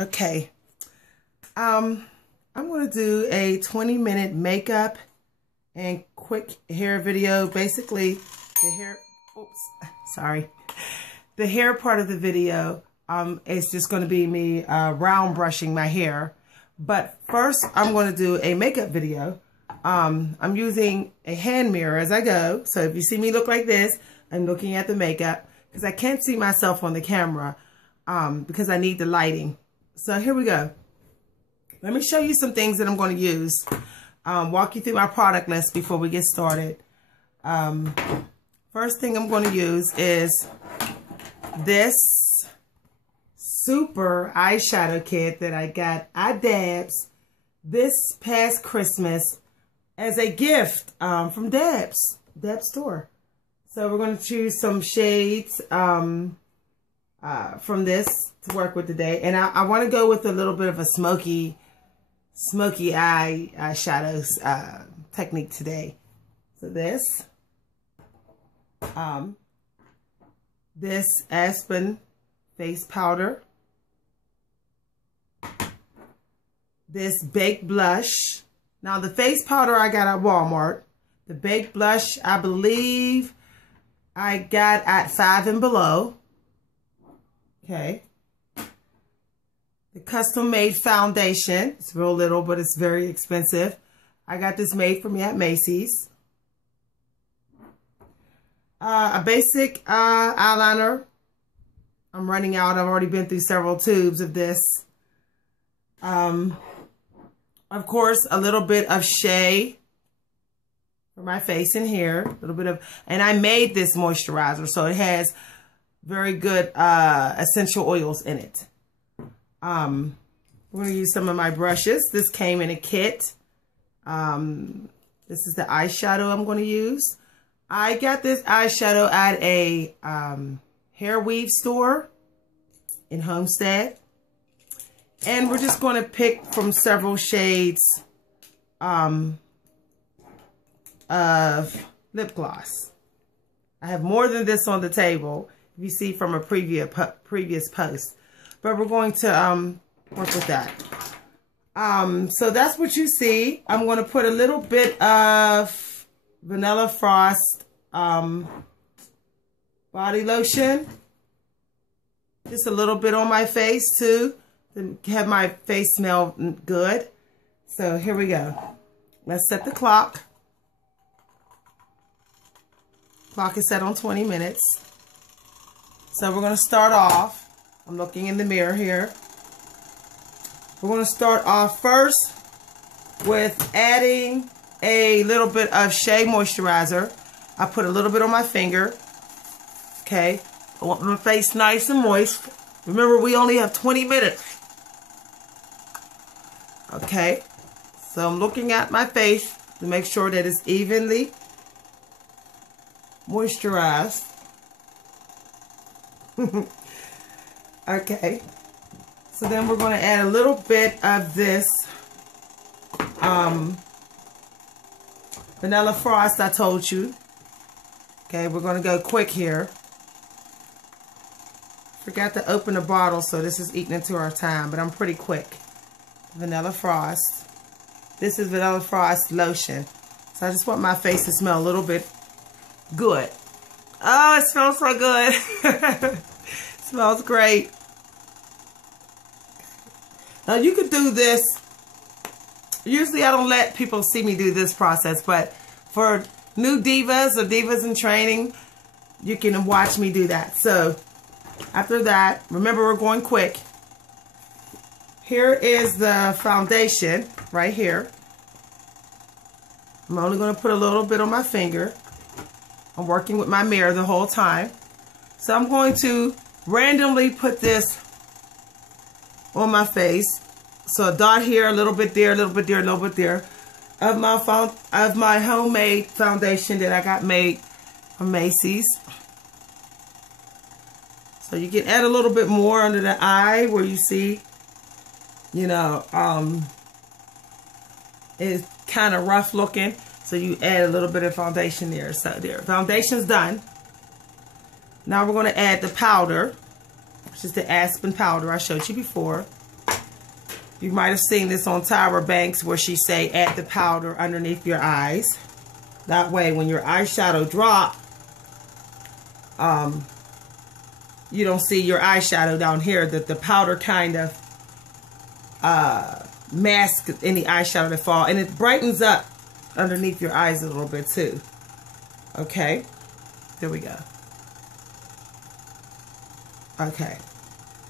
Okay. I'm going to do a 20-minute makeup and quick hair video. Basically, the hair, the hair part of the video is just going to be me round brushing my hair. But first, I'm going to do a makeup video. I'm using a hand mirror as I go. So if you see me look like this, I'm looking at the makeup because I can't see myself on the camera because I need the lighting. So here we go. Let me show you some things that I'm going to use. Walk you through my product list before we get started. First thing I'm going to use is this super eyeshadow kit that I got at Dabs this past Christmas as a gift from Dabs store. So we're going to choose some shades from this to work with today. And I want to go with a little bit of a smoky eye shadows technique today. So this Aspen face powder, this baked blush. Now the face powder I got at Walmart. The baked blush I believe I got at 5 and Below. Okay. The custom made foundation. It's real little, but it's very expensive. I got this made for me at Macy's. A basic eyeliner. I'm running out. I've already been through several tubes of this. Of course, a little bit of shea for my face and hair. A little bit of, and I made this moisturizer, so it has very good essential oils in it. We're going to use some of my brushes. This came in a kit. This is the eyeshadow I'm going to use. I got this eyeshadow at a hair weave store in Homestead. And we're just going to pick from several shades of lip gloss. I have more than this on the table, if you see from a previous post. But we're going to work with that. So that's what you see. I'm going to put a little bit of Vanilla Frost body lotion. Just a little bit on my face too, to have my face smell good. So here we go. Let's set the clock. Clock is set on 20 minutes. So we're going to start off. I'm looking in the mirror here. We're going to start off first with adding a little bit of Shea Moisturizer. I put a little bit on my finger. Okay. I want my face nice and moist. Remember, we only have 20 minutes. Okay. So I'm looking at my face to make sure that it's evenly moisturized. Okay. So then we're going to add a little bit of this Vanilla Frost I told you. Okay, we're going to go quick here. Forgot to open the bottle, so this is eating into our time, but I'm pretty quick. Vanilla Frost. This is Vanilla Frost lotion. So I just want my face to smell a little bit good. Oh, it smells so good. Smells great. Now you could do this. Usually I don't let people see me do this process, but for new divas or divas in training, you can watch me do that. So after that, remember we're going quick. Here is the foundation right here. I'm only going to put a little bit on my finger. I'm working with my mirror the whole time. So I'm going to randomly put this on my face. So a dot here, a little bit there, a little bit there, a little bit there of my homemade foundation that I got made from Macy's. So you can add a little bit more under the eye where you see, you know, it's kind of rough looking. So you add a little bit of foundation there. So there, foundation's done. Now we're going to add the powder, which is the Aspen powder I showed you before. You might have seen this on Tyra Banks where she say add the powder underneath your eyes. That way when your eyeshadow drop, you don't see your eyeshadow down here. That the powder kind of masks any eyeshadow that fall. And it brightens up underneath your eyes a little bit too. Okay. There we go. Okay.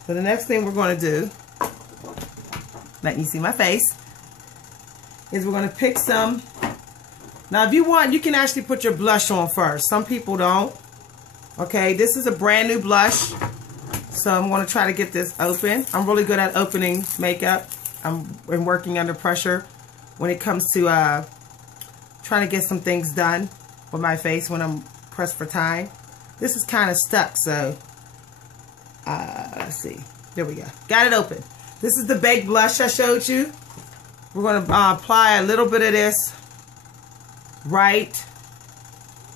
So the next thing we're going to do, let you see my face, is we're going to pick some. Now if you want, you can actually put your blush on first. Some people don't. Okay, this is a brand new blush. So I'm going to try to get this open. I'm really good at opening makeup. I'm working under pressure when it comes to trying to get some things done with my face when I'm pressed for time. This is kind of stuck, so let's see. There we go. Got it open. This is the baked blush I showed you. We're going to apply a little bit of this right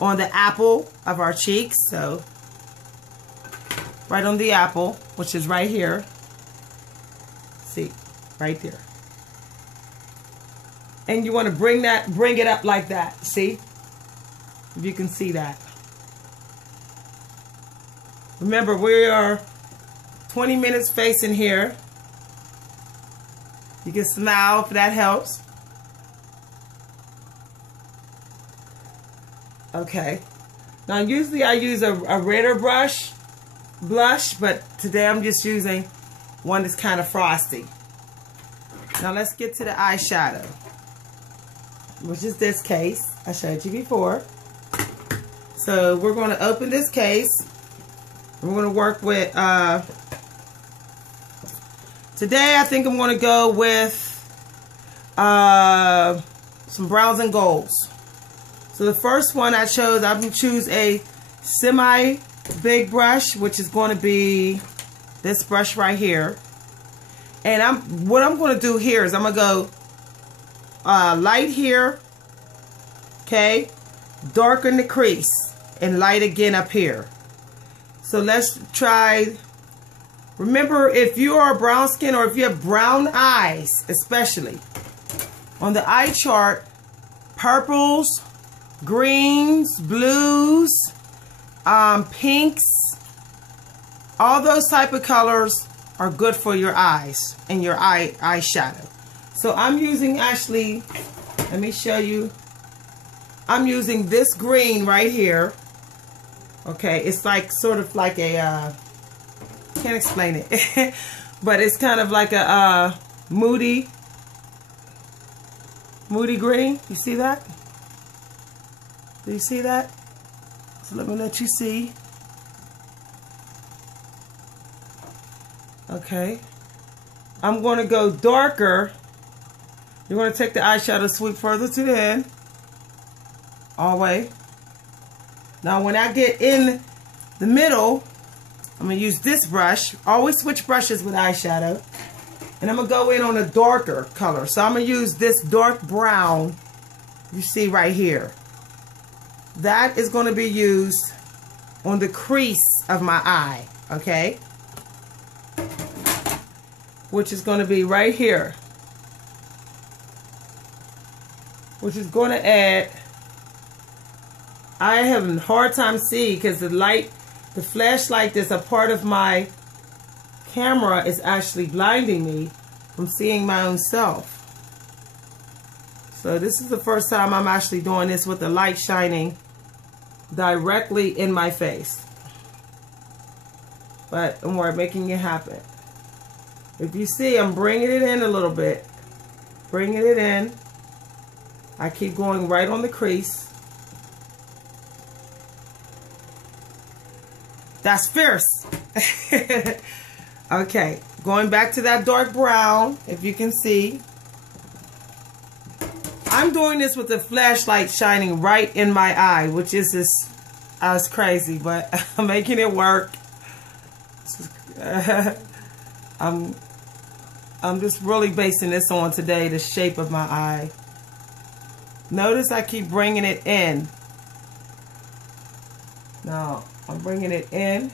on the apple of our cheeks. So right on the apple, which is right here. See, right there. And you want to bring it up like that. See? If you can see that. Remember, we are 20 minutes facing here. You can smile if that helps. Okay. Now usually I use a redder blush, but today I'm just using one that's kind of frosty. Now let's get to the eyeshadow, which is this case I showed you before. So we're going to open this case. We're going to work with, today I think I'm going to go with some browns and golds. So the first one I chose, I'm going to choose a semi-big brush, which is going to be this brush right here. And what I'm going to do here is I'm going to go light here, okay, darken the crease, and light again up here. So let's try. Remember, if you are brown skin or if you have brown eyes, especially, on the eye chart, purples, greens, blues, pinks, all those type of colors are good for your eyes and your eyeshadow. So I'm using, actually, let me show you. I'm using this green right here. Okay, it's like sort of like a can't explain it, but it's kind of like a moody green. You see that? Do you see that? So let me let you see. Okay. I'm going to go darker. You're going to take the eyeshadow, sweep further to the end. All the way. Now when I get in the middle, I'm going to use this brush. Always switch brushes with eyeshadow. And I'm going to go in on a darker color. So I'm going to use this dark brown you see right here. That is going to be used on the crease of my eye, okay? Which is going to be right here. Which is going to add, I have a hard time seeing because the light, the flashlight that's a part of my camera is actually blinding me from seeing my own self. So this is the first time I'm actually doing this with the light shining directly in my face. But don't worry, making it happen. If you see, I'm bringing it in a little bit. Bringing it in. I keep going right on the crease. That's fierce. Okay, going back to that dark brown, if you can see. I'm doing this with the flashlight shining right in my eye, which is just, I was crazy, but I'm making it work. I'm just really basing this on today, the shape of my eye. Notice I keep bringing it in. Now, I'm bringing it in.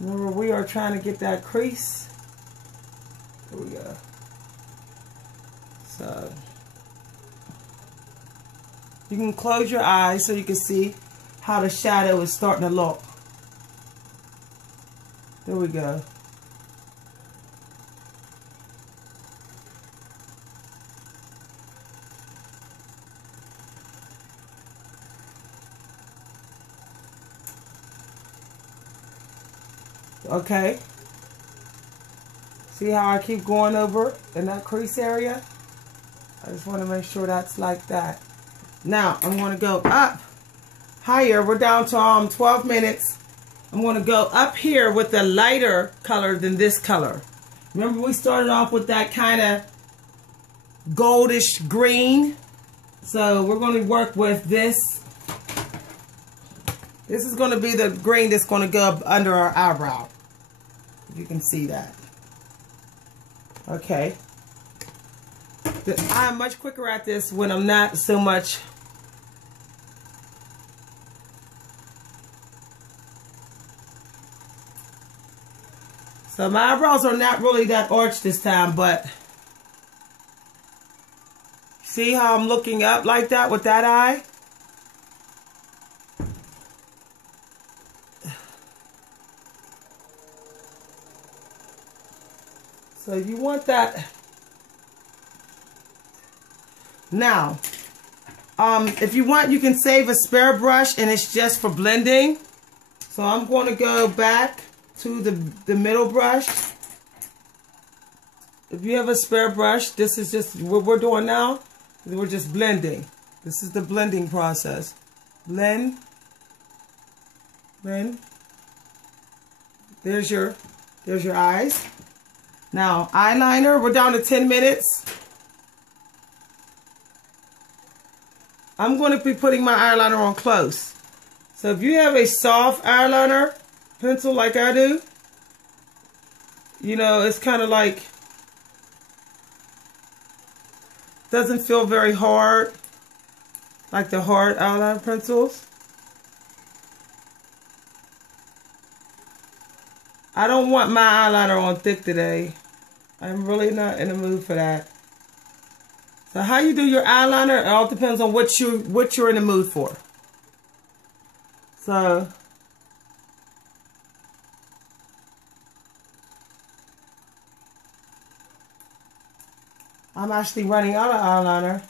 Remember, we are trying to get that crease. There we go. So you can close your eyes so you can see how the shadow is starting to look. There we go. Okay. See how I keep going over in that crease area? I just want to make sure that's like that. Now, I'm going to go up higher. We're down to 12 minutes. I'm going to go up here with a lighter color than this color. Remember, we started off with that kind of goldish green. So we're going to work with this. This is going to be the green that's going to go up under our eyebrow. You can see that. Okay. I'm much quicker at this when I'm not so much. So my eyebrows are not really that arched this time, but see how I'm looking up like that with that eye? So you want that. Now, if you want, you can save a spare brush and it's just for blending. So I'm going to go back to the middle brush. If you have a spare brush, this is just what we're doing now. We're just blending. This is the blending process. Blend. Blend. There's your eyes. Now, eyeliner, we're down to 10 minutes. I'm going to be putting my eyeliner on close. So if you have a soft eyeliner pencil like I do, you know, it's kind of like, doesn't feel very hard, like the hard eyeliner pencils. I don't want my eyeliner on thick today. I'm really not in the mood for that. So how you do your eyeliner, it all depends on what you're in the mood for. So I'm actually running out of eyeliner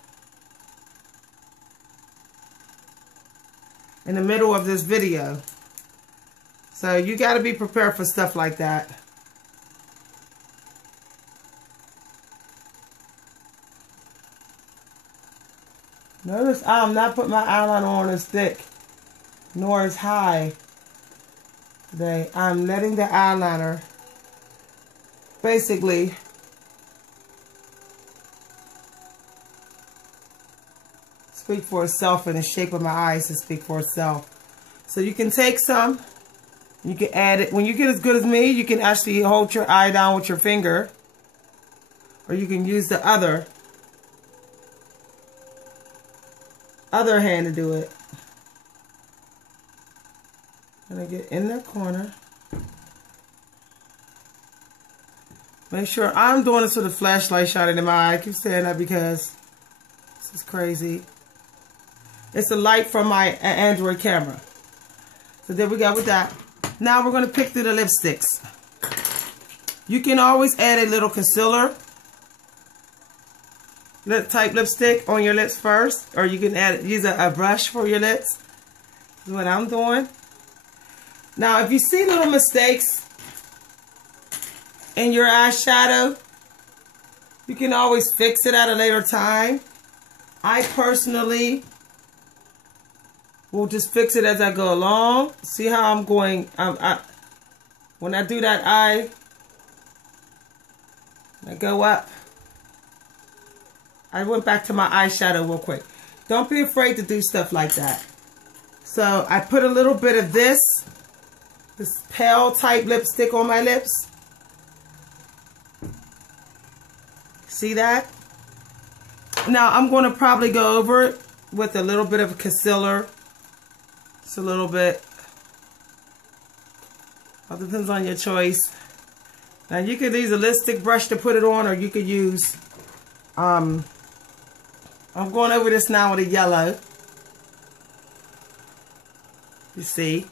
in the middle of this video. So you got to be prepared for stuff like that. Notice I'm not putting my eyeliner on as thick nor as high today. I'm letting the eyeliner basically speak for itself, and the shape of my eyes to speak for itself. So you can take some, you can add it. When you get as good as me, you can actually hold your eye down with your finger, or you can use the other hand to do it. I'm gonna get in that corner. Make sure I'm doing this with a flashlight shining in my eye. I keep saying that because this is crazy. It's a light from my Android camera. So there we go with that. Now we're going to pick through the lipsticks. You can always add a little concealer type lipstick on your lips first, or you can use a brush for your lips. This is what I'm doing. Now, if you see little mistakes in your eyeshadow, you can always fix it at a later time. I personally will just fix it as I go along. See how I'm going? When I do that eye, I go up. I went back to my eyeshadow real quick. Don't be afraid to do stuff like that. So I put a little bit of this pale type lipstick on my lips. See that? Now I'm going to probably go over it with a little bit of concealer. Just a little bit. All depends on your choice. Now you could use a lipstick brush to put it on, or you could use, I'm going over this now with a yellow. You see?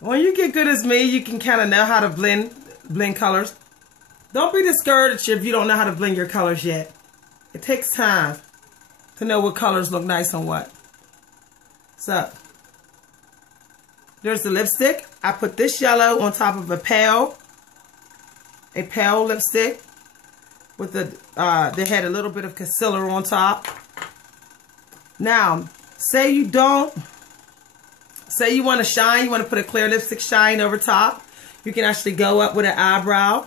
When you get good as me, you can kind of know how to blend colors. Don't be discouraged if you don't know how to blend your colors yet. It takes time to know what colors look nice on what. So, there's the lipstick. I put this yellow on top of a pale lipstick with they had a little bit of concealer on top. Now, say you want to shine, you want to put a clear lipstick shine over top. You can actually go up with an eyebrow